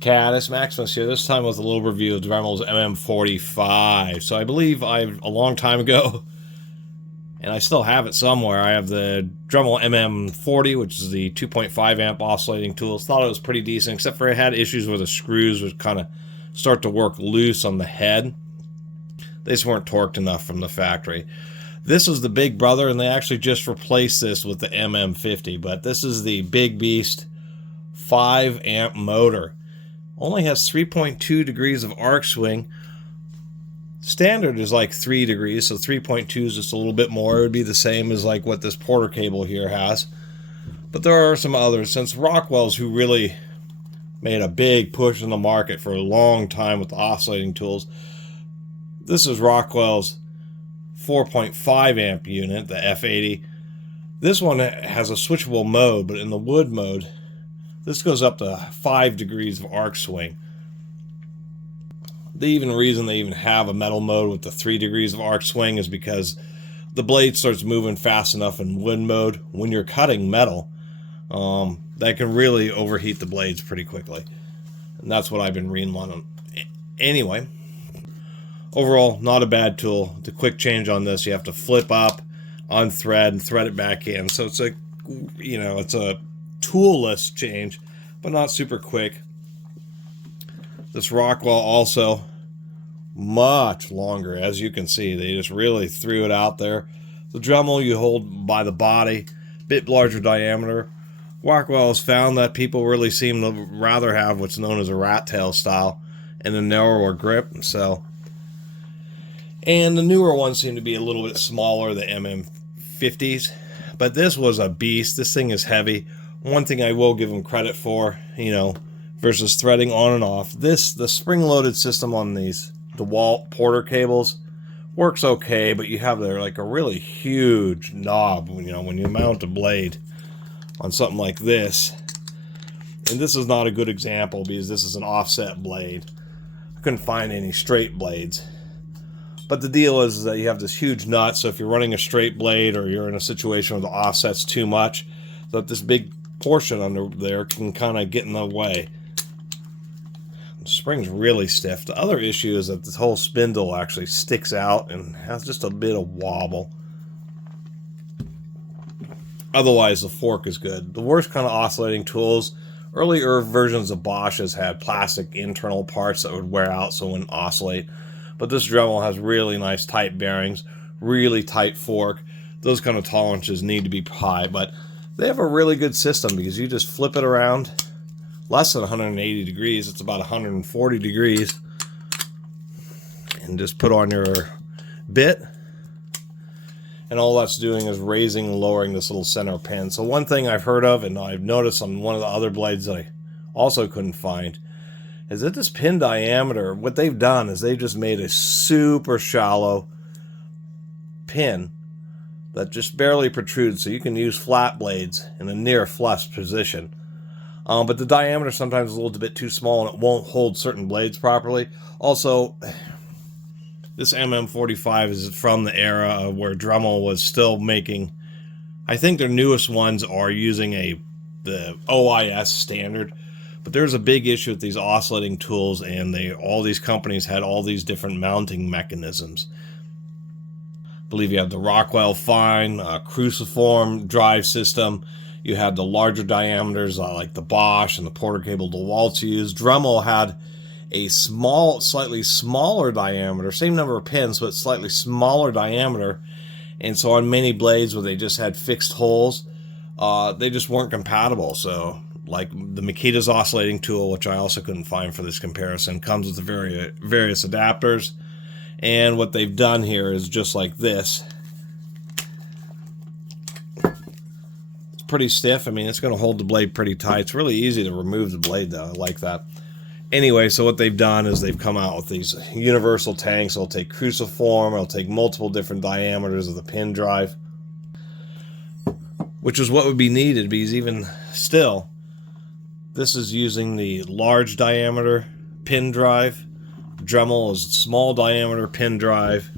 Catus, Maximus here, this time with a little review of Dremel's MM45. So I believe a long time ago, and I still have it somewhere, I have the Dremel MM40, which is the 2.5 amp oscillating tool. Thought it was pretty decent, except for it had issues where the screws would kind of start to work loose on the head. They just weren't torqued enough from the factory. This is the big brother, and they actually just replaced this with the MM50, but this is the big beast 5 amp motor. Only has 3.2 degrees of arc swing. Standard is like 3 degrees, so 3.2 is just a little bit more. It would be the same as like what this Porter cable here has. But there are some others. Since Rockwell's, who really made a big push in the market for a long time with the oscillating tools, this is Rockwell's 4.5 amp unit, the F80. This one has a switchable mode, but in the wood mode, this goes up to 5 degrees of arc swing. The reason they even have a metal mode with the 3 degrees of arc swing is because the blade starts moving fast enough in wood mode when you're cutting metal that can really overheat the blades pretty quickly. And that's what I've been reading on them. Anyway, overall, not a bad tool. The quick change on this, you have to flip up, unthread, and thread it back in. So it's a, it's a toolless change, but not super quick. This Rockwell also much longer, as you can see. They just really threw it out there. The Dremel you hold by the body, bit larger diameter. Rockwell has found that people really seem to rather have what's known as a rat tail style and a narrower grip. And the newer ones seem to be a little bit smaller, the MM50s. But this was a beast. This thing is heavy. One thing I will give them credit for, versus threading on and off, the spring-loaded system on these DeWalt Porter cables works okay, but you have there like a really huge knob, when you mount a blade on something like this. And this is not a good example because this is an offset blade. I couldn't find any straight blades. But the deal is that you have this huge nut, so if you're running a straight blade or you're in a situation where the offset's too much, that this big portion under there can kind of get in the way. The spring's really stiff. The other issue is that this whole spindle actually sticks out and has just a bit of wobble. Otherwise, the fork is good. The worst kind of oscillating tools, earlier versions of Bosch's had plastic internal parts that would wear out so it wouldn't oscillate. But this Dremel has really nice tight bearings, really tight fork. Those kind of tolerances need to be high, but they have a really good system because you just flip it around less than 180 degrees. It's about 140 degrees. And just put on your bit. And all that's doing is raising and lowering this little center pin. So one thing I've heard of, and I've noticed on one of the other blades that I also couldn't find, is that this pin diameter, what they've done is they've just made a super shallow pin that just barely protrudes, so you can use flat blades in a near flush position. But the diameter sometimes is a little bit too small and it won't hold certain blades properly. Also, this MM45 is from the era where Dremel was still making, I think their newest ones are using the OIS standard. But there's a big issue with these oscillating tools, and all these companies had all these different mounting mechanisms. I believe you have the Rockwell Fine, cruciform drive system. You had the larger diameters like the Bosch and the Porter cable DeWalt used. Dremel had a slightly smaller diameter, same number of pins, but slightly smaller diameter. And so on many blades where they just had fixed holes, they just weren't compatible. So like the Catus oscillating tool, which I also couldn't find for this comparison, comes with the various adapters. And what they've done here is just like this. It's pretty stiff. I mean, it's going to hold the blade pretty tight. It's really easy to remove the blade, though. I like that. Anyway, so what they've done is they've come out with these universal tanks. It'll take cruciform. It'll take multiple different diameters of the pin drive, which is what would be needed, because even still, this is using the large diameter pin drive. Dremel is small diameter pin drive.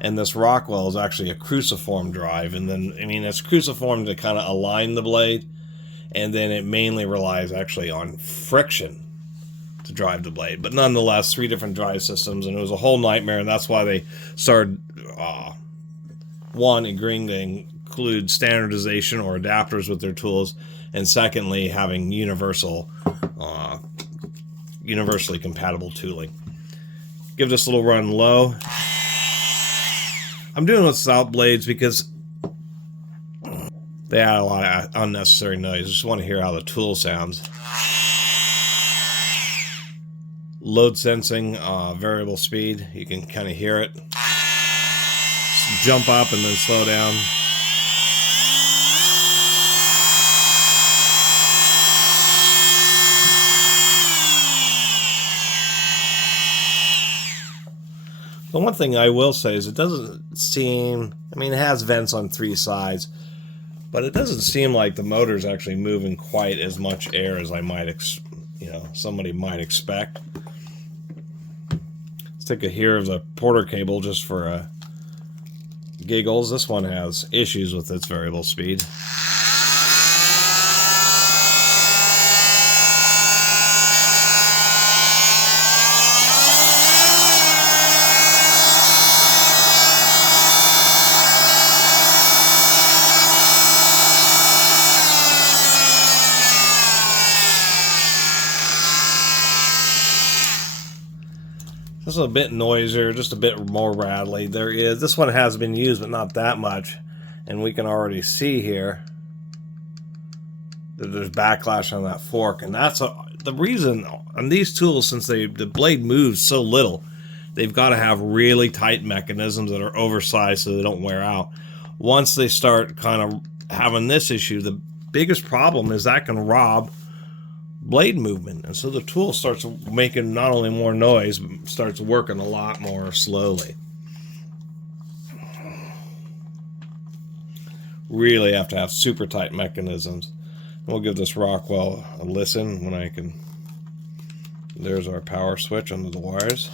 And this Rockwell is actually a cruciform drive. And then, it's cruciform to kind of align the blade. And then it mainly relies actually on friction. to drive the blade. But nonetheless, 3 different drive systems, and it was a whole nightmare, and that's why they started, one, agreeing to include standardization or adapters with their tools, and secondly, having universally compatible tooling. Give this a little run low. I'm doing without blades because they add a lot of unnecessary noise. I just want to hear how the tool sounds. Load sensing, variable speed. You can kind of hear it. Just jump up and then slow down. The one thing I will say is it doesn't seem, I mean, it has vents on 3 sides, but it doesn't seem like the motor's actually moving quite as much air as I might, somebody might expect. Let's take a hear of the Porter cable just for giggles. This one has issues with its variable speed. This is a bit noisier, just a bit more rattly. This one has been used, but not that much. And we can already see here that there's backlash on that fork. And that's the reason on these tools, since the blade moves so little, they've got to have really tight mechanisms that are oversized so they don't wear out. Once they start kind of having this issue, the biggest problem is that can rob blade movement, and so the tool starts making not only more noise, but starts working a lot more slowly. Really have to have super tight mechanisms. We'll give this Rockwell a listen when I can. There's our power switch under the wires.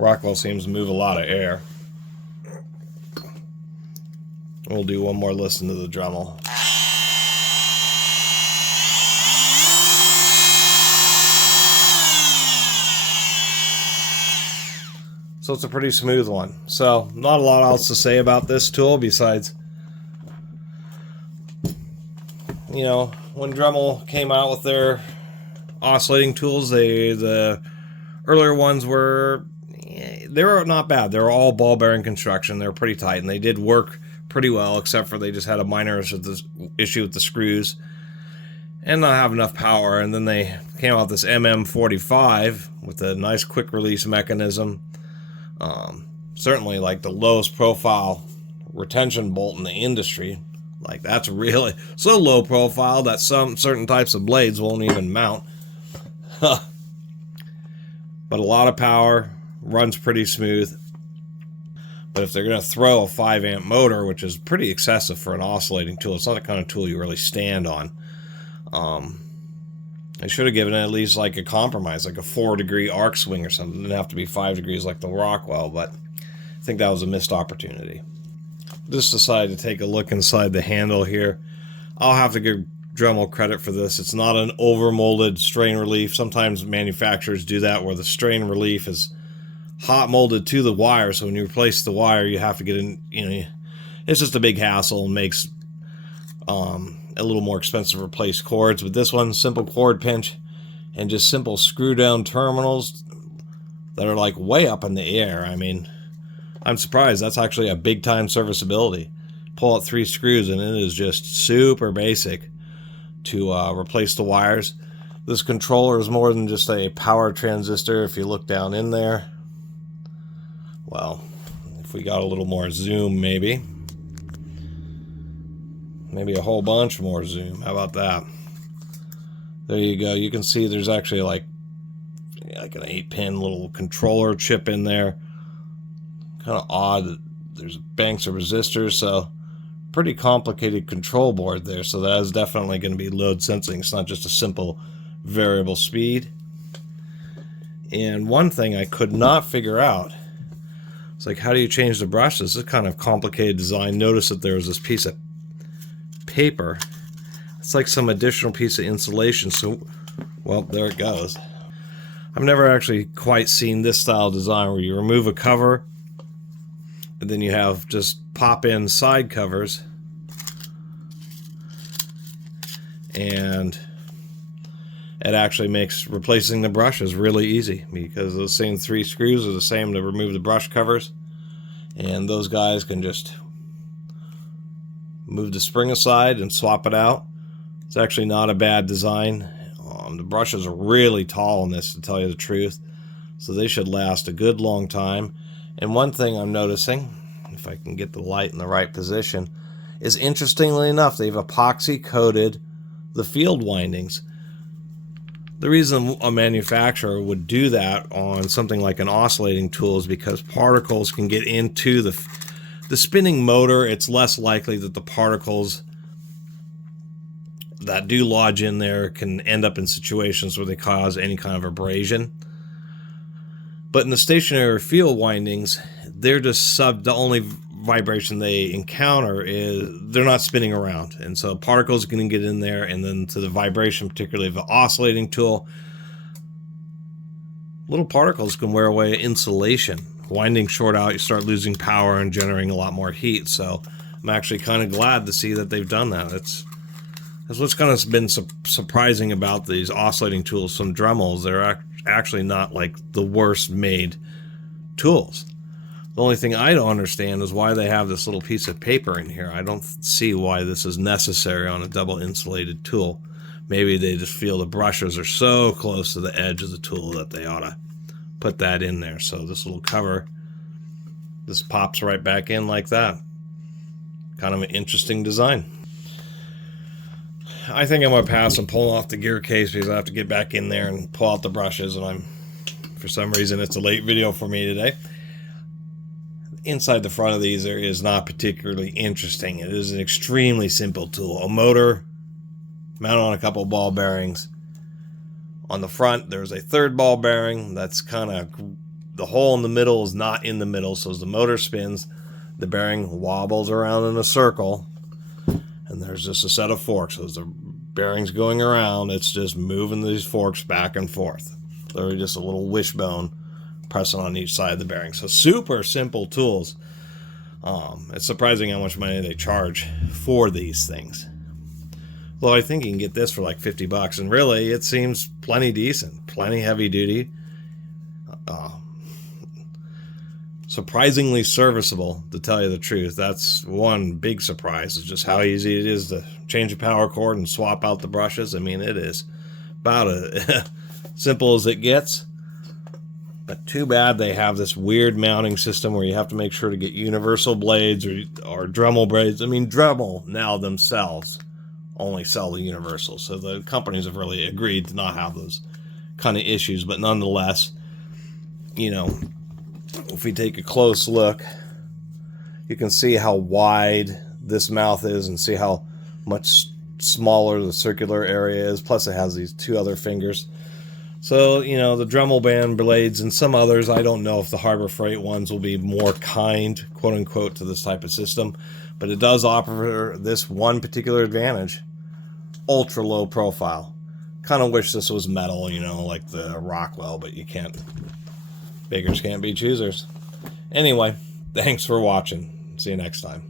Rockwell seems to move a lot of air. We'll do one more listen to the Dremel. So it's a pretty smooth one. So not a lot else to say about this tool besides, when Dremel came out with their oscillating tools, the earlier ones were not bad. They were all ball bearing construction. They were pretty tight, and they did work pretty well, except for they just had a minor issue with the screws and not have enough power. And then they came out with this MM45 with a nice quick release mechanism. Certainly like the lowest profile retention bolt in the industry. Like, that's really so low profile that some certain types of blades won't even mount. But a lot of power, runs pretty smooth. But if they're going to throw a 5 amp motor, which is pretty excessive for an oscillating tool, it's not the kind of tool you really stand on. They should have given it at least like a compromise, like a 4-degree arc swing or something. It didn't have to be 5 degrees like the Rockwell, but I think that was a missed opportunity. Just decided to take a look inside the handle here. I'll have to give Dremel credit for this. It's not an over-molded strain relief. Sometimes manufacturers do that where the strain relief is hot molded to the wire, so when you replace the wire you have to get in, it's just a big hassle and makes a little more expensive to replace cords. But this one, simple cord pinch and just simple screw down terminals that are like way up in the air. I mean, I'm surprised. That's actually a big time serviceability. Pull out 3 screws and it is just super basic to replace the wires. This controller is more than just a power transistor. If you look down in there, well, if we got a little more zoom, maybe a whole bunch more zoom. How about that? There you go. You can see there's actually like an 8-pin little controller chip in there. Kind of odd that there's banks of resistors, so pretty complicated control board there, so that is definitely going to be load sensing. It's not just a simple variable speed. And one thing I could not figure out, it's like, how do you change the brush? This is kind of complicated design. Notice that there's this piece of paper. It's like some additional piece of insulation. So, well, there it goes. I've never actually quite seen this style of design where you remove a cover and then you have just pop-in side covers, and it actually makes replacing the brushes really easy, because those same 3 screws are the same to remove the brush covers, and those guys can just move the spring aside and swap it out. It's actually not a bad design. The brushes are really tall in this, to tell you the truth, so they should last a good long time. And one thing I'm noticing, if I can get the light in the right position, is interestingly enough, they've epoxy coated the field windings. The reason a manufacturer would do that on something like an oscillating tool is because particles can get into the spinning motor. It's less likely that the particles that do lodge in there can end up in situations where they cause any kind of abrasion. But in the stationary field windings, they're just the only vibration they encounter is they're not spinning around, and so particles are going to get in there, and then to the vibration, particularly of the oscillating tool, little particles can wear away insulation. Winding short out, you start losing power and generating a lot more heat. So I'm actually kind of glad to see that they've done that. That's what's kind of been surprising about these oscillating tools from Dremels. They're actually not like the worst made tools. The only thing I don't understand is why they have this little piece of paper in here. I don't see why this is necessary on a double insulated tool. Maybe they just feel the brushes are so close to the edge of the tool that they ought to put that in there. So this little cover, this pops right back in like that. Kind of an interesting design. I think I'm going to pass on pulling off the gear case, because I have to get back in there and pull out the brushes, and for some reason it's a late video for me today. Inside the front of these, there is not particularly interesting. It is an extremely simple tool. A motor mounted on a couple of ball bearings. On the front, there's a third ball bearing. That's kind of, the hole in the middle is not in the middle, so as the motor spins, the bearing wobbles around in a circle. And there's just a set of forks. So as the bearing's going around, it's just moving these forks back and forth. They're just a little wishbone pressing on each side of the bearing. So super simple tools. It's surprising how much money they charge for these things. Well, I think you can get this for like $50, and really it seems plenty decent, plenty heavy duty, surprisingly serviceable, to tell you the truth. That's one big surprise, is just how easy it is to change a power cord and swap out the brushes. I mean, it is about as simple as it gets. But too bad they have this weird mounting system where you have to make sure to get universal blades or Dremel blades. I mean, Dremel now themselves only sell the universal, so the companies have really agreed to not have those kind of issues. But nonetheless, you know, if we take a close look, you can see how wide this mouth is and see how much smaller the circular area is. Plus it has these 2 other fingers. So, you know, the Dremel band blades and some others, I don't know if the Harbor Freight ones will be more kind, quote unquote, to this type of system. But it does offer this one particular advantage: ultra low profile. Kind of wish this was metal, you know, like the Rockwell, but you can't. Beggars can't be choosers. Anyway, thanks for watching. See you next time.